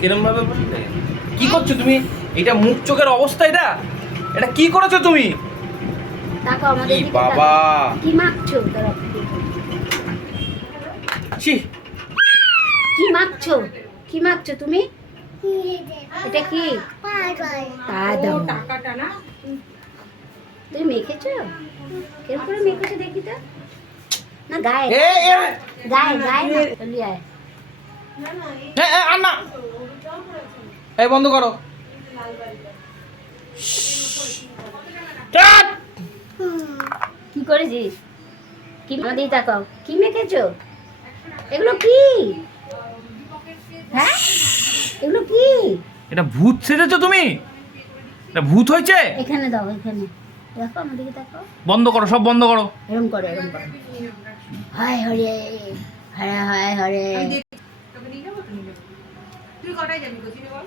কিরম ভাবে বললে? কি করছো তুমি? এটা মুখ চোখের অবস্থা, এটা এটা কি করেছো তুমি? তাকাও আমাদের কি দিকে, বাবা, তাকাও। কি মাখছো তোরা? ছি, কি মাখছো? কি মাখছো তুমি? এটা কি? বাদাম। টাকাটা না তুমি মেখেছো? কেমন করে মেখেছো দেখি তো? না গায়ে, এ এ গায়ে গায়ে না, চলি আয়। এ, এ, আর না, এই বন্ধ করো। চাট! কি করেছিস? কি আমাদের তাকাও, কি মেখেছো? এগুলো কি? হ্যাঁ, এগুলো কি? এটা ভূত সেজেছো তুমি? এটা ভূত হয়েছে? এখানে দাও, এখানে দেখো, আমাদেরকে তাকাও। বন্ধ করো, সব বন্ধ করো। এরম করো, এরম করো। হায় হরে, হরে হায় হরে। তোকে নিয়ে যাবো তো নিয়ে যাবো। তুই কটায় যাবি কোচিনে বল?